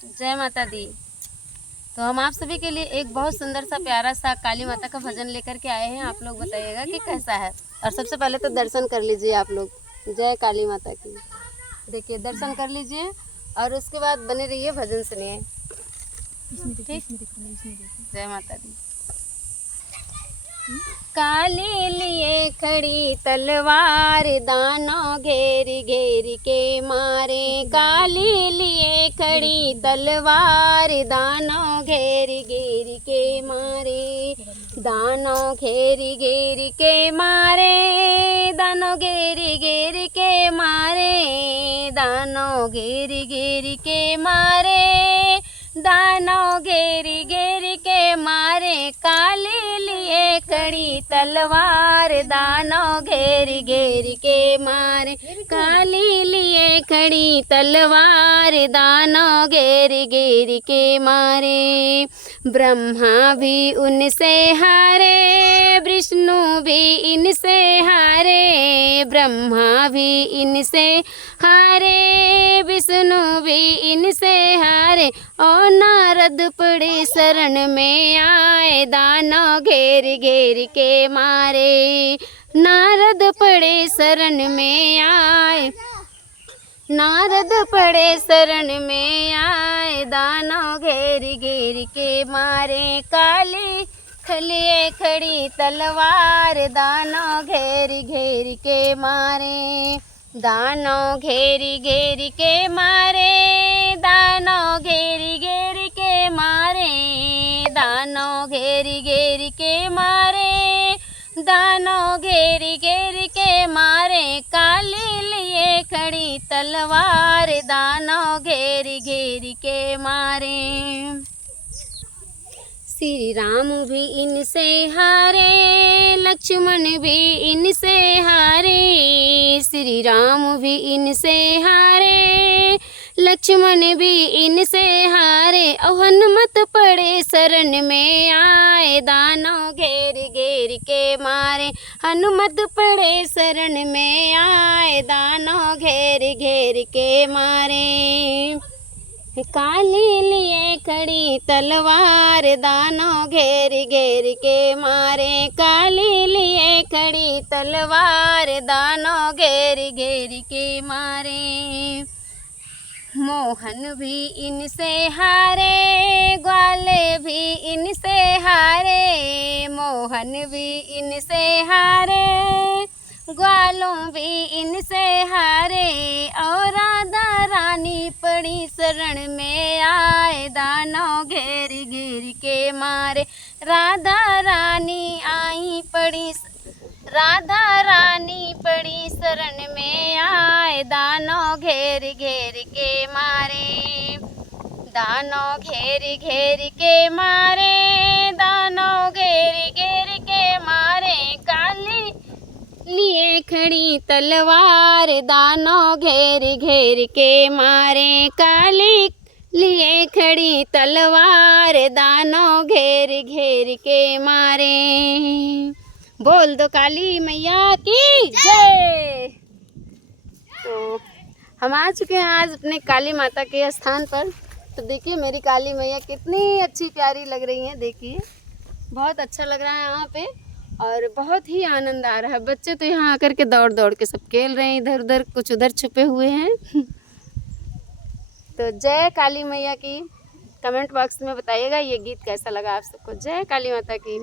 जय माता दी। तो हम आप सभी के लिए एक बहुत सुंदर सा प्यारा सा काली माता का भजन लेकर के आए हैं। आप लोग बताइएगा कि कैसा है। और सबसे पहले तो दर्शन कर लीजिए आप लोग। जय काली माता की। देखिए दर्शन कर लीजिए और उसके बाद बने रहिए, भजन सुनिए। ठीक, जय माता दी। काली लिए खड़ी तलवार दानों घेर घेर के मारे। काली लिए खड़ी तलवार दानों घेर घेर के मारे। दानों घेर घेर के मारे। दानों घेर घेर के मारे। दानों घेर घेर के मारे। दानों घेरी घेरी के मारे। काली लिए खड़ी तलवार दानों घेरी घेरी के मारे। काली लिए खड़ी तलवार दानों घेरी घेरी के मारे। ब्रह्मा भी उनसे हारे, विष्णु भी इनसे हारे। ब्रह्मा भी इनसे हारे, विष्णु भी इनसे हारे। और नारद पड़े शरण में आए दानों घेर घेर के मारे। नारद पड़े शरण में आए। नारद पड़े शरण में आए दानों घेर घेर के मारे। काली खलिए खड़ी तलवार दानों घेर घेर के मारे। दानों घेरी घेरी के मारे। दानों घेरी घेरी के मारे। दानों घेरी घेरी के मारे। दानों घेरी घेरी के मारे। काली लिए खड़ी तलवार दानों घेरी घेरी के मारे। श्री राम भी इनसे हारे, लक्ष्मण भी इनसे हारे। श्री राम भी इनसे हारे, लक्ष्मण भी इनसे हारे। और हनुमत पड़े शरण में आए दानों घेर घेर के मारे। हनुमत पड़े शरण में आए दानों घेर घेर के मारे। काली लिए खड़ी तलवार दानों घेर घेर के मारे। काली लिए खड़ी तलवार दानों घेर घेर के मारे। मोहन भी इनसे हारे, ग्वाले भी इनसे हारे। मोहन भी इनसे हारे, ग्वालों भी इनसे हारे। और राधा रानी पड़ी शरण में आए दानों घेर घेर के मारे। राधा रानी आई पड़ी, राधा रानी पड़ी शरण में आए दानों घेर घेर के मारे। दानों घेर घेर के मारे। दानों घेर घेर के मारे। काली लिए खड़ी तलवार दानों घेर घेर के मारे। काली लिए खड़ी तलवार दानों घेर घेर के मारे। बोल दो काली मैया की जय। तो हम आ चुके हैं आज अपने काली माता के स्थान पर। तो देखिए मेरी काली मैया कितनी अच्छी प्यारी लग रही हैं। देखिए बहुत अच्छा लग रहा है यहाँ पे और बहुत ही आनंद आ रहा है। बच्चे तो यहाँ आकर के दौड़ दौड़ के सब खेल रहे हैं, इधर उधर, कुछ उधर छुपे हुए हैं। तो जय काली मैया की। कमेंट बॉक्स में बताइएगा ये गीत कैसा लगा आप सबको। जय काली माता की।